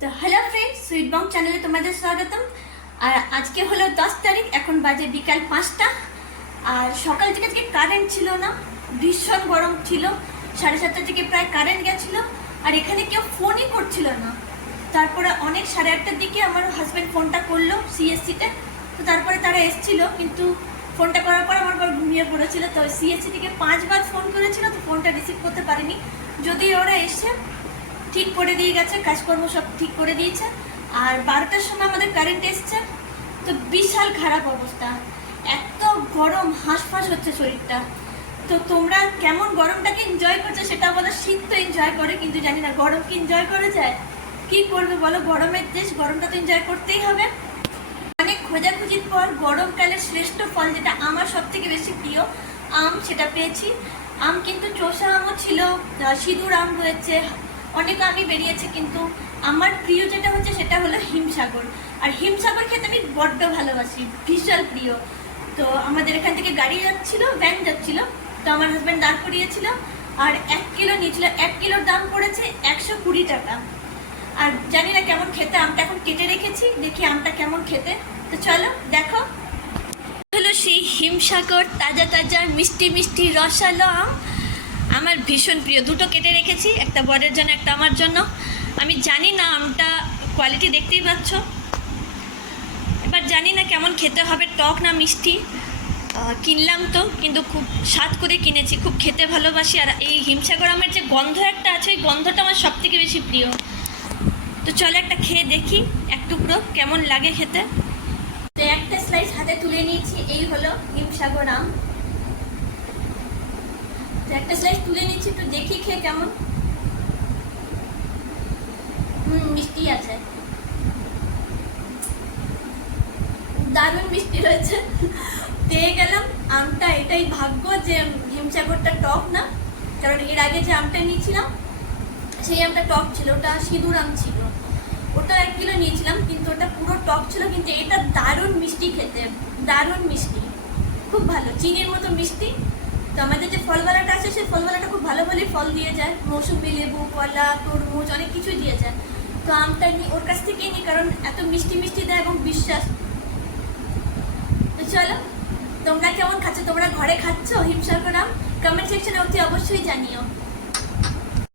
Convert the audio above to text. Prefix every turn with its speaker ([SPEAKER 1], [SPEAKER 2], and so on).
[SPEAKER 1] তো hello friends sweet বং চ্যানেলে তোমাদের স্বাগতম। আর আজকে হলো দশ তারিখ, এখন বাজে বিকাল পাঁচটা। আর সকাল থেকে আজকে কারেন্ট ছিল না, ভীষণ গরম ছিল। সাড়ে সাতটা থেকে প্রায় কারেন্ট গেছিল। আর এখানে কেউ ফোনই করছিল না। তারপরে অনেক সাড়ে আটটার দিকে আমার হাজব্যান্ড ফোনটা করল সিএসসিতে তো। তারপরে তারা এসছিল, কিন্তু ফোনটা করার পর আমার বর ঘুমিয়ে পড়েছিল। তো সিএসসি থেকে পাঁচবার ফোন করেছিল, তো ফোনটা রিসিভ করতে পারিনি। যদি ওরা এসে ঠিক করে দিয়ে গেছে, কাজকর্ম সব ঠিক করে দিয়েছে। আর বারোটার সময় আমাদের কারেন্ট এসছে, তো বিশাল খারাপ অবস্থা। এত গরম, হাঁসফাঁস হচ্ছে শরীরটা। তো তোমরা কেমন গরমটাকে এনজয় করছ সেটা বলো শীত তো এনজয় করে, কিন্তু জানি না গরম কি এনজয় করা যায়। কি করবে বলো? গরমের দেশ, গরমটা তো এনজয় করতেই হবে। অনেক খোঁজাখুঁজির পর গরমকালের শ্রেষ্ঠ ফল যেটা আমার সব থেকে বেশি প্রিয়, আম সেটা পেয়েছি। আম কিন্তু চোষা আমও ছিল সিঁদুর আম রয়েছে অনেক আমি বেরিয়েছে, কিন্তু আমার প্রিয় যেটা হচ্ছে সেটা হলো হিমসাগর। আর হিমসাগর খেতে আমি বড্ড ভালোবাসি ভীষণ প্রিয়। তো আমাদের এখান থেকে গাড়ি যাচ্ছিল ভ্যান যাচ্ছিল, তো আমার হাজব্যান্ড দাঁড় করিয়েছিল, আর এক কিলো নিয়েছিল, এক কিলোর দাম পড়েছে একশো কুড়ি টাকা। আর জানি না কেমন খেতে, আমটা এখন কেটে রেখেছি, দেখি আমটা কেমন খেতে। তো চলো, দেখো। হলো সেই হিমসাগর তাজা তাজা মিষ্টি মিষ্টি রসালো আম আমার ভীষণ প্রিয়। দুটো কেটে রেখেছি, একটা বরের জন্য, একটা আমার জন্য। আমি জানি না আমটা কোয়ালিটি দেখতেই পাচ্ছ। এবার জানি না কেমন খেতে হবে, টক না মিষ্টি। কিনলাম তো, কিন্তু খুব স্বাদ করে কিনেছি, খুব খেতে ভালোবাসি। আর এই হিমসাগর আমের যে গন্ধ একটা আছে, ওই গন্ধটা আমার সব থেকে বেশি প্রিয়। তো চলো একটা খেয়ে দেখি, এক টুকরো কেমন লাগে খেতে। তো একটা স্লাইস হাতে তুলে নিয়েছি, এই হলো হিমসাগর আম। একটা স্লাইস তুলে নিচ্ছি, একটু দেখি খেয়ে কেমন। হুম মিষ্টি আছে। দারুণ মিষ্টি রয়েছে পেয়ে গেলাম আমটা, এটাই ভাগ্য যে হিমসাগরটা টক না। কারণ এর আগে যে আমটা নিয়েছিলাম, সেই আমটা টক ছিল, ওটা সিঁদুর আম ছিল। ওটা এক কিলো নিয়েছিলাম, কিন্তু ওটা পুরো টক ছিল, কিন্তু এটা দারুণ মিষ্টি খেতে, দারুণ মিষ্টি। খুব ভালো, চিনির মতো মিষ্টি। তো আমাদের যে ফলওয়ালাটা আছে, সেই ফলওয়ালাটা খুব ভালো ভালোই ফল দিয়ে যায়। মৌসুমি লেবু, কলা, তরমুজ অনেক কিছু দিয়ে যায়। তো আমটা নিই ওর কাছ থেকেই নিই কারণ এত মিষ্টি মিষ্টি দেয় এবং বিশ্বাস। তো চলো, তোমরা কেমন খাচ্ছ? তোমরা ঘরে খাচ্ছ? হিমসাগর আম? কমেন্ট সেকশনে অতি অবশ্যই জানিও।